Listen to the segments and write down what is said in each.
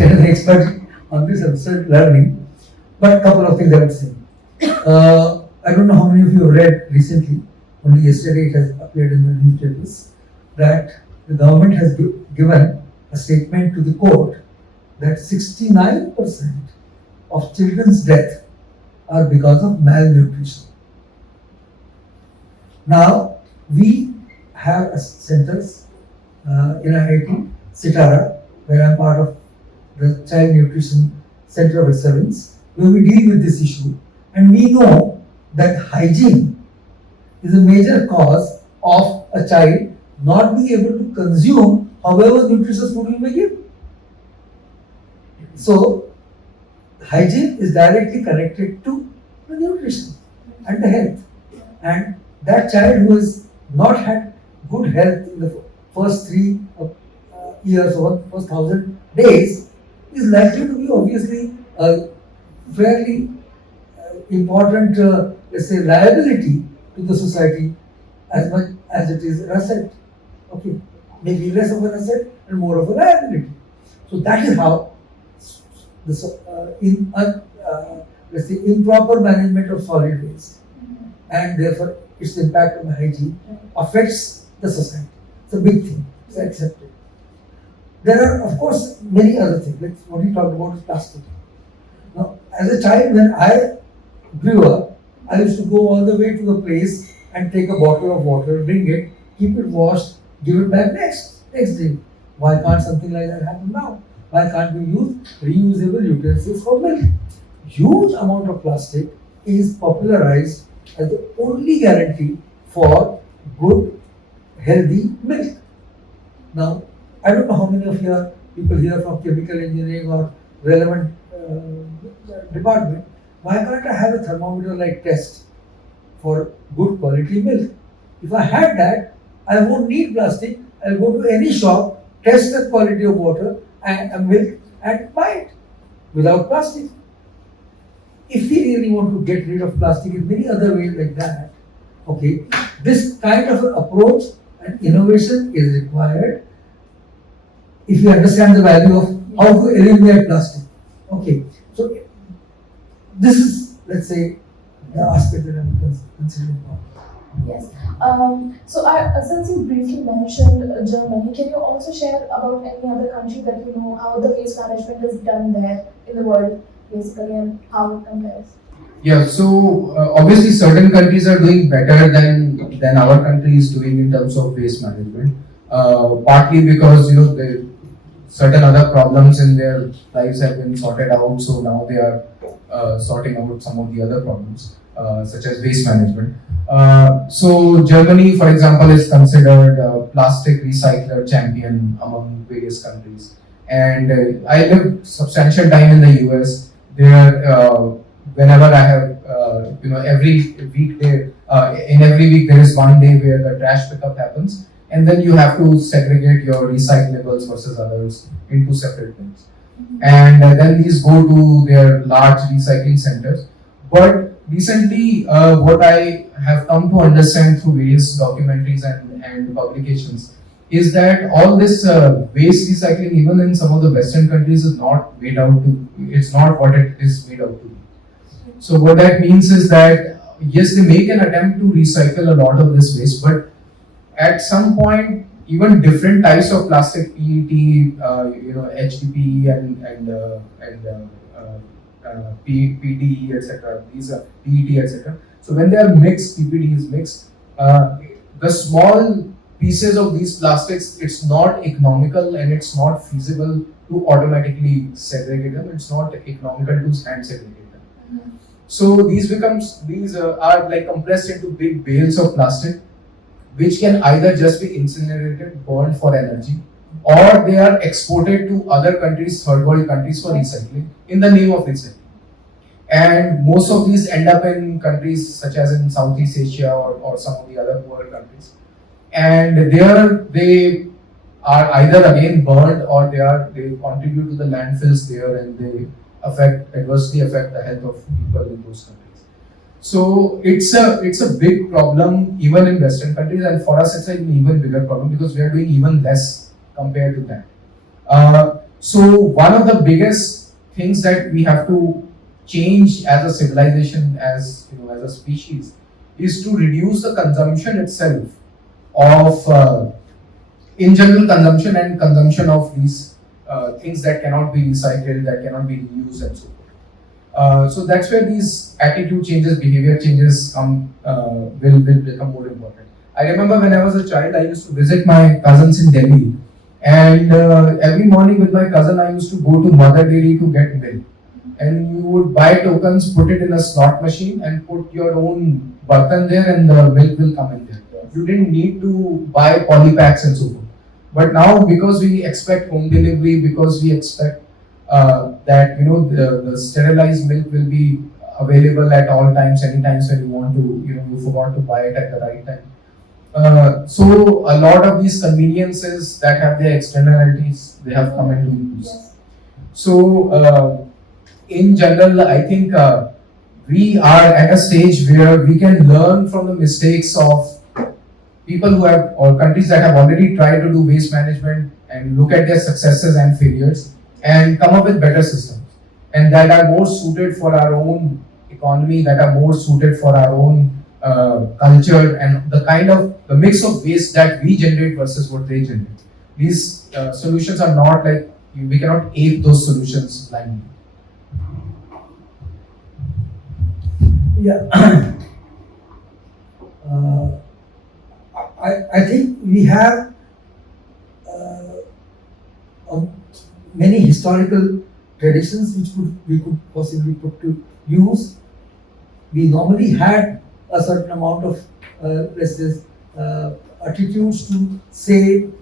an expert on this. I'm still learning, but a couple of things I would say. I don't know how many of you have read recently. Only yesterday it has appeared in the newspapers that the government has given a statement to the court that 69% of children's death are because of malnutrition. Now, we have centers in IIT Sitara, where I'm part of the Child Nutrition Center of Excellence, where we deal with this issue, and we know that hygiene is a major cause of a child not being able to consume however nutritious food we may give. So, hygiene is directly connected to the nutrition and the health. And that child who has not had good health in the first 3 years or first 1,000 days is likely to be obviously a fairly important, let's say, liability to the society as much as it is an asset. Okay, maybe less of an asset and more of a liability. So that is how let's say improper management of solid waste and therefore its impact on hygiene affects the society. It's a big thing. It's accepted. There are, of course, many other things. Like what you talked about is plastic. Now, as a child, when I grew up, I used to go all the way to the place and take a bottle of water, bring it, keep it washed, give it back next day. Why can't something like that happen now? Why can't we use reusable utensils for milk? Huge amount of plastic is popularized as the only guarantee for good, healthy milk. Now, I don't know how many of your people here from chemical engineering or relevant department. Why can't I have a thermometer-like test for good quality milk? If I had that, I won't need plastic. I'll go to any shop, test the quality of water and milk and buy it without plastic. If we really want to get rid of plastic in many other ways like that, okay, this kind of an approach and innovation is required if you understand the value of how to eliminate plastic. Okay, so this is, let's say, the aspect that I'm considering. Yes. So since you briefly mentioned Germany, can you also share about any other country that you know how the waste management is done there in the world, basically, and how it compares? Yeah, so obviously certain countries are doing better than our country is doing in terms of waste management. Partly because certain other problems in their lives have been sorted out, so now they are sorting out some of the other problems, such as waste management. So Germany, for example, is considered a plastic recycler champion among various countries. And I lived substantial time in the US. There, whenever I have, every weekday, in every week there is one day where the trash pickup happens, and then you have to segregate your recyclables versus others into separate bins. And then these go to their large recycling centers. But recently, what I have come to understand through various documentaries and publications is that all this waste recycling, even in some of the Western countries, is not made out to. It's not what it is made out to be. So what that means is that yes, they make an attempt to recycle a lot of this waste, but at some point, even different types of plastic, PET, HDPE and PDE, etc. These are PET, etc. So when they are mixed, PPD is mixed. The small pieces of these plastics, it's not economical and it's not feasible to automatically segregate them. It's not economical to hand segregate them. Mm-hmm. So these are like compressed into big bales of plastic, which can either just be incinerated, burned for energy, or they are exported to other countries, third world countries, for recycling in the name of recycling. And most of these end up in countries such as in Southeast Asia or some of the other poorer countries. And there they are either again burned or they contribute to the landfills there, and they adversely affect the health of people in those countries. So it's a big problem even in Western countries, and for us it's an even bigger problem because we are doing even less compared to that. So one of the biggest things that we have to change as a civilization, as as a species, is to reduce the consumption itself of in general consumption and consumption of these things that cannot be recycled, that cannot be reused, and so forth. So that's where these attitude changes, behavior changes will become more important. I remember when I was a child, I used to visit my cousins in Delhi, and every morning with my cousin, I used to go to Mother Dairy to get milk. And you would buy tokens, put it in a slot machine, and put your own button there, and the milk will come in there. You didn't need to buy polypacks and so forth. But now, because we expect home delivery, because we expect that the sterilized milk will be available at all times, any times when you want to, you forgot to buy it at the right time. So a lot of these conveniences that have their externalities, they have come into use. So in general, I think we are at a stage where we can learn from the mistakes of people who have, or countries that have already tried to do waste management, and look at their successes and failures and come up with better systems, and that are more suited for our own economy, that are more suited for our own culture, and the mix of waste that we generate versus what they generate. These solutions are not like, we cannot ape those solutions blindly. Yeah. I think we have many historical traditions which we could possibly put to use. We normally had a certain amount of let's say attitudes to save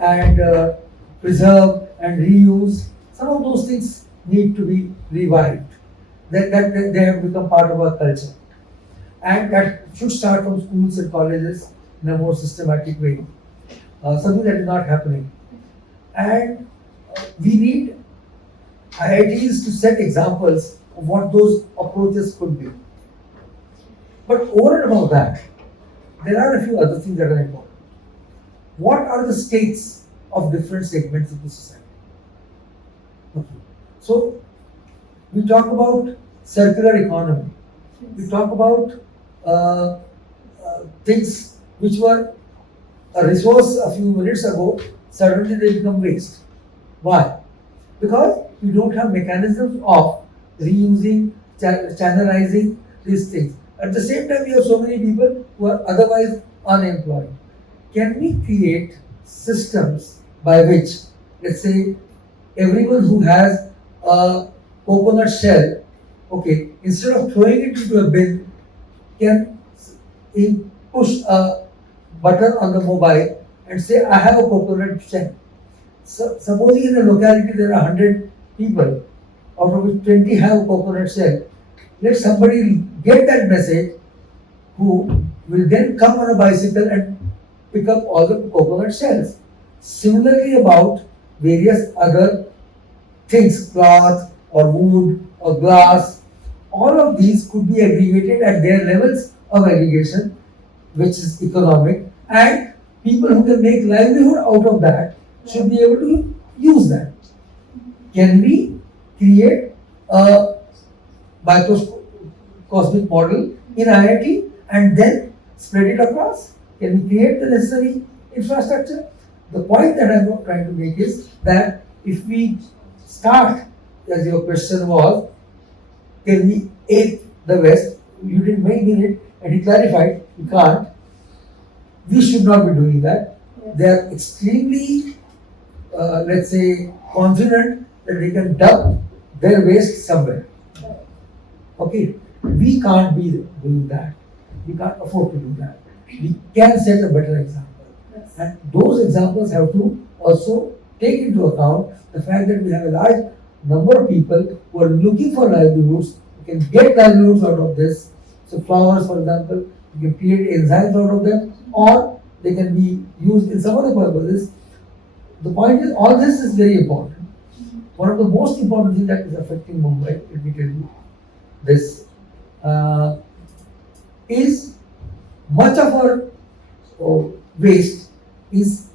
and preserve and reuse. Some of those things need to be revived. That they have become part of our culture, and that should start from schools and colleges in a more systematic way. Something that is not happening, and we need IITs to set examples of what those approaches could be. But over and above that, there are a few other things that are important. What are the states of different segments of the society? Okay. So we talk about circular economy. We talk about things which were a resource a few minutes ago, suddenly they become waste. Why? Because we don't have mechanisms of reusing, channelizing these things. At the same time, we have so many people who are otherwise unemployed. Can we create systems by which, let's say, everyone who has a coconut shell, okay, instead of throwing it into a bin, can push a button on the mobile and say, I have a coconut shell. So, supposing in a locality there are 100 people, out of which 20 have a coconut shell, let somebody get that message who will then come on a bicycle and pick up all the coconut shells. Similarly about various other things, cloth or wood or glass, all of these could be aggregated at their levels of aggregation, which is economic, and people who can make livelihood out of that should be able to use that. Can we create a microcosmic model in IIT and then spread it across? Can we create the necessary infrastructure? The point that I'm trying to make is that if we start, as your question was, can we ape the West? You didn't mention it, and he clarified, you can't. We should not be doing that. They are extremely, let's say, confident that they can dump their waste somewhere. Okay, we can't be doing that. We can't afford to do that. We can set a better example. And those examples have to also take into account the fact that we have a large number of people who are looking for livelihoods, who can get livelihoods out of this. So flowers, for example, you can create enzymes out of them, or they can be used in some other purposes. The point is, all this is very important. One of the most important things that is affecting Mumbai, let me tell you this, is much of our waste is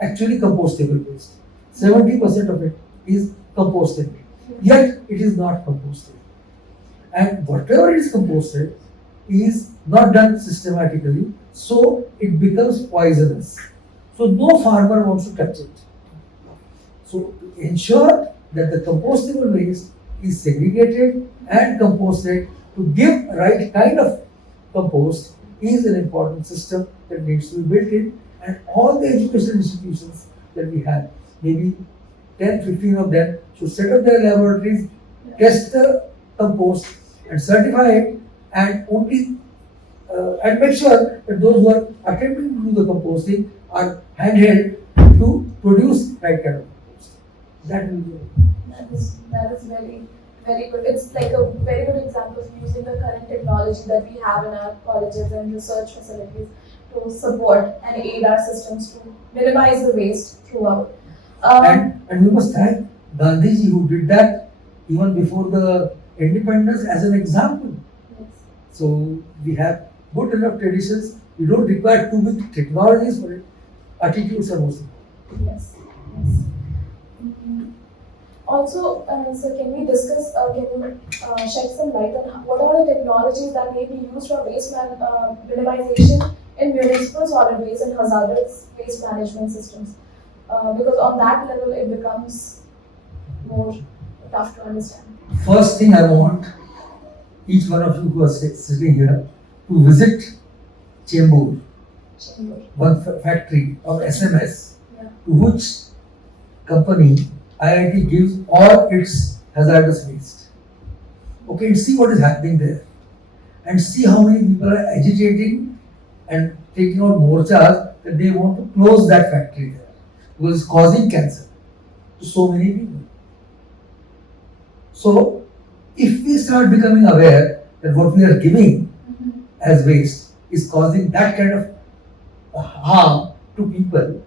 actually compostable waste. 70% of it is composted. Yet it is not composted. And whatever is composted is not done systematically, so it becomes poisonous. So no farmer wants to touch it. So to ensure that the compostable waste is segregated and composted to give right kind of compost is an important system that needs to be built in, and all the educational institutions that we have, maybe 10, 15 of them should set up their laboratories, test the compost and certify it, and only and make sure that those who are attempting to do the composting are handheld to produce right kind of compost. That will be. That is very good. It's like a very good example of using the current technology that we have in our colleges and research facilities to support and aid our systems to minimize the waste throughout. And we must thank Gandhiji who did that even before the independence as an example. Yes. So we have good enough traditions. We don't require too big technologies for it. Attitudes are most important. Yes. Also, sir, can we discuss, can you shed some light on what are the technologies that may be used for waste minimization in municipal solid waste and hazardous waste management systems? Because on that level, it becomes more tough to understand. First thing I want each one of you who are sitting here to visit Chembur, one factory of SMS, Yeah. to which company IIT gives all its hazardous waste. Okay, and see what is happening there. And see how many people are agitating and taking out morchas that they want to close that factory there. Because it's causing cancer to so many people. So, if we start becoming aware that what we are giving as waste is causing that kind of harm to people,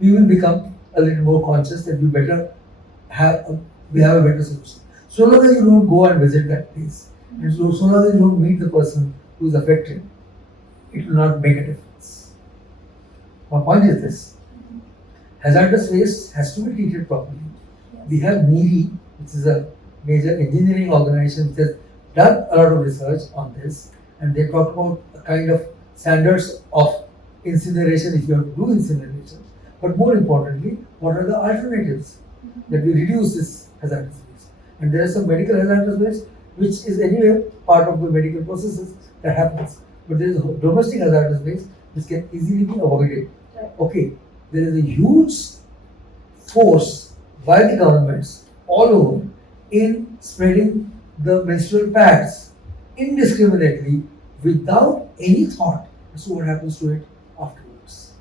we will become a little more conscious that we better have a better solution. So long as you don't go and visit that place, and so long as you don't meet the person who is affected, it will not make a difference. My point is this: hazardous waste has to be treated properly. We have NERI, which is a major engineering organization, which has done a lot of research on this, and they talk about a kind of standards of incineration if you have to do incineration. But more importantly, what are the alternatives that we reduce this hazardous waste? And there is some medical hazardous waste which is anyway part of the medical processes that happens. But there is domestic hazardous waste which can easily be avoided. Okay, there is a huge force by the governments all over in spreading the menstrual pads indiscriminately without any thought as to what happens to it afterwards.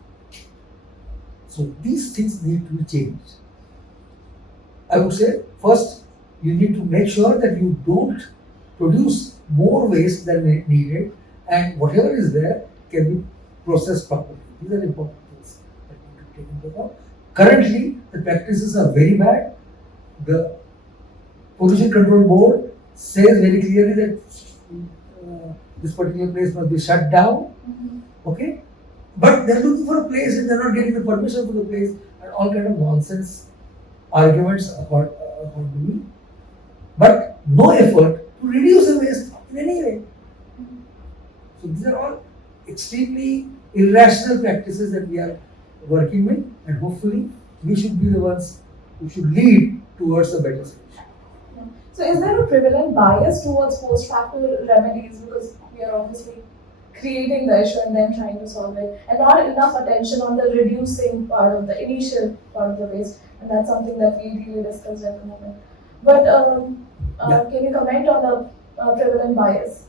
So these things need to be changed. I would say first you need to make sure that you don't produce more waste than needed, and whatever is there can be processed properly. These are important things that need to be taken into account. Currently, the practices are very bad. The Pollution Control Board says very clearly that this particular place must be shut down. Okay, but they're looking for a place and they're not getting the permission for the place, and all kind of nonsense arguments according to me. But no effort to reduce the waste in any way. So these are all extremely irrational practices that we are working with, and hopefully we should be the ones who should lead towards a better solution. So is there a prevalent bias towards post-facto remedies, because we are obviously creating the issue and then trying to solve it, and not enough attention on the reducing part of the initial part of the waste, and that's something that we really discussed at the moment. But can you comment on the prevalent bias?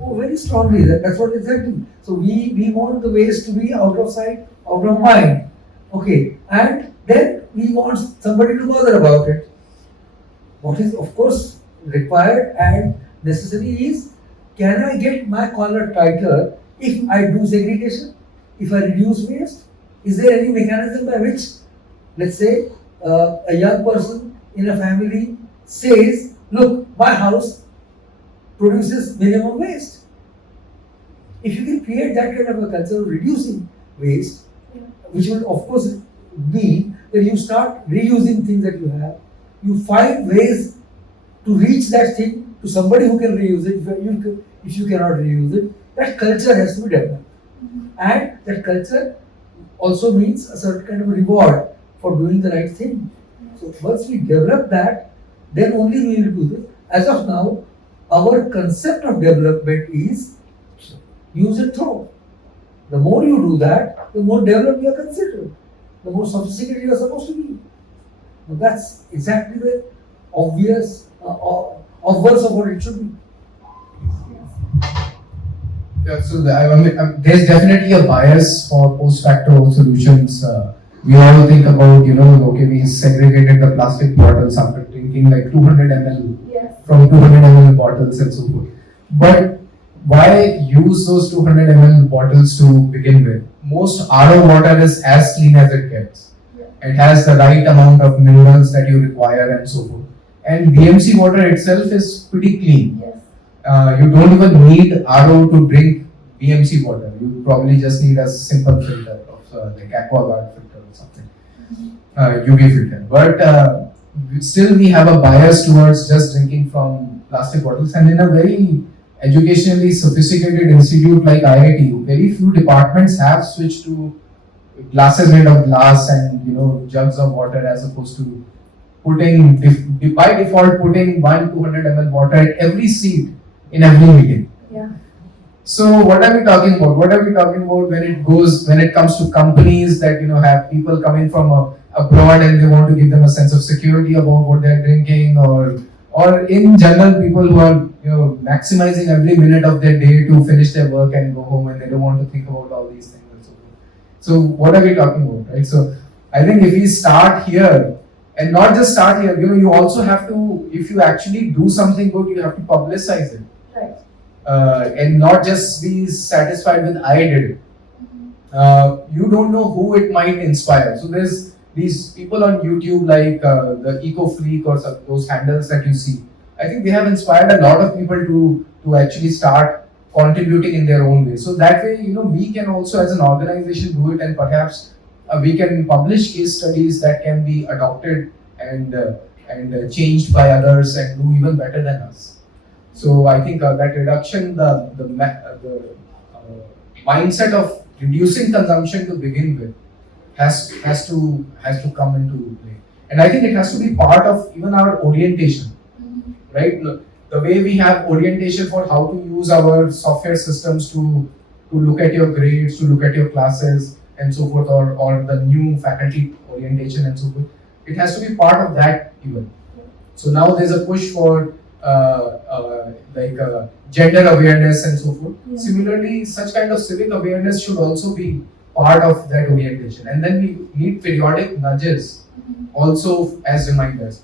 Oh, very strongly. That's what exactly. So we want the waste to be out of sight, out of mind. Okay, and then we want somebody to bother about it. What is of course required and necessary is, can I get my collar tighter if I do segregation, if I reduce waste? Is there any mechanism by which, let's say, a young person in a family says, look, my house produces minimum waste. If you can create that kind of a culture of reducing waste, which will of course mean then you start reusing things that you have. You find ways to reach that thing to somebody who can reuse it. If you cannot reuse it, that culture has to be developed. And that culture also means a certain kind of reward for doing the right thing. So once we develop that, then only we will do this. As of now, our concept of development is use and throw. The more you do that, the more developed you are considered, the more sophisticated you are supposed to be. Now that's exactly the obvious obverse of what it should be. Yeah, so there's definitely a bias for post-facto solutions. We all think about, okay, we segregated the plastic bottles after drinking like 200 ml Yes. from 200 ml bottles and so forth. But why use those 200 ml bottles to begin with? Most RO water is as clean as it gets. Yeah. It has the right amount of minerals that you require and so forth. And BMC water itself is pretty clean. Yes. You don't even need RO to drink BMC water. You probably just need a simple filter of like AquaGuard filter or something, UV filter. But still we have a bias towards just drinking from plastic bottles, and in a very educationally sophisticated institute like IIT, very few departments have switched to glasses made of glass and jugs of water, as opposed to putting by default putting 200 ml water at every seat in every meeting. Yeah. So what are we talking about? What are we talking about when it comes to companies that have people coming from abroad and they want to give them a sense of security about what they're drinking, or in general people who are maximizing every minute of their day to finish their work and go home, and they don't want to think about all these things and so forth. So what are we talking about, right? So I think if we start here, and not just start here, you also have to, if you actually do something good, you have to publicize it. Right. And not just be satisfied with I did it. You don't know who it might inspire. So there's these people on YouTube like the Eco Freak or those handles that you see. I think they have inspired a lot of people to actually start contributing in their own way. So that way, we can also as an organization do it, and perhaps we can publish case studies that can be adopted and changed by others and do even better than us. So I think that reduction, the mindset of reducing consumption to begin with has to come into play, and I think it has to be part of even our orientation, right? The way we have orientation for how to use our software systems to look at your grades, to look at your classes and so forth, or the new faculty orientation and so forth. It has to be part of that even. So now there's a push for gender awareness and so forth. Yeah. Similarly, such kind of civic awareness should also be part of that orientation. And then we need periodic nudges also as reminders.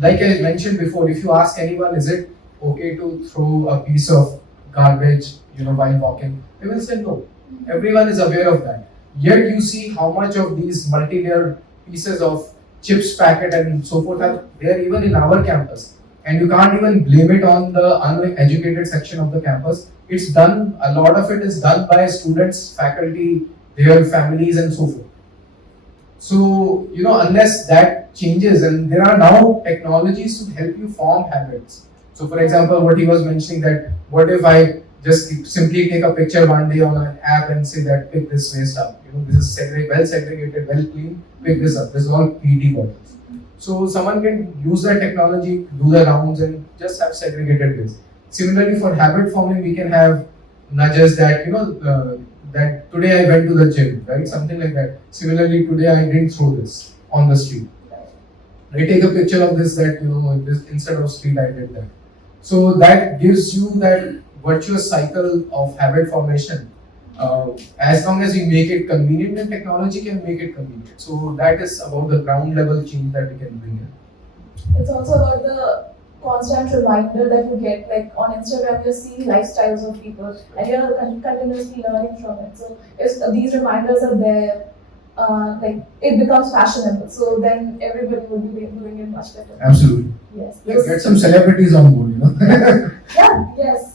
Like I mentioned before, if you ask anyone, is it okay to throw a piece of garbage, while walking? They will say no. Everyone is aware of that. Yet you see how much of these multi-layer pieces of chips packet and so forth are there even in our campus. And you can't even blame it on the uneducated section of the campus. It's done, a lot of it is done by students, faculty, their families and so forth. So, unless that changes, and there are now technologies to help you form habits. So for example, what he was mentioning, that what if I just simply take a picture one day on an app and say that pick this waste up. This is well segregated, well clean, pick this up. This is all PET bottles. So someone can use that technology, do the rounds and just have segregated waste. Similarly, for habit forming, we can have nudges that, that today I went to the gym, right? Something like that. Similarly, today I didn't throw this on the street. I take a picture of this, that, this, instead of street I did that. So that gives you that virtuous cycle of habit formation. As long as you make it convenient, and technology can make it convenient. So that is about the ground level change that we can bring in. It's also about the constant reminder that you get, like on Instagram, you see lifestyles of people and you're continuously learning from it. So if these reminders are there, it becomes fashionable. So then everybody will be doing it much better. Absolutely. Yes. Yeah, get some celebrities on board, Yeah, yes.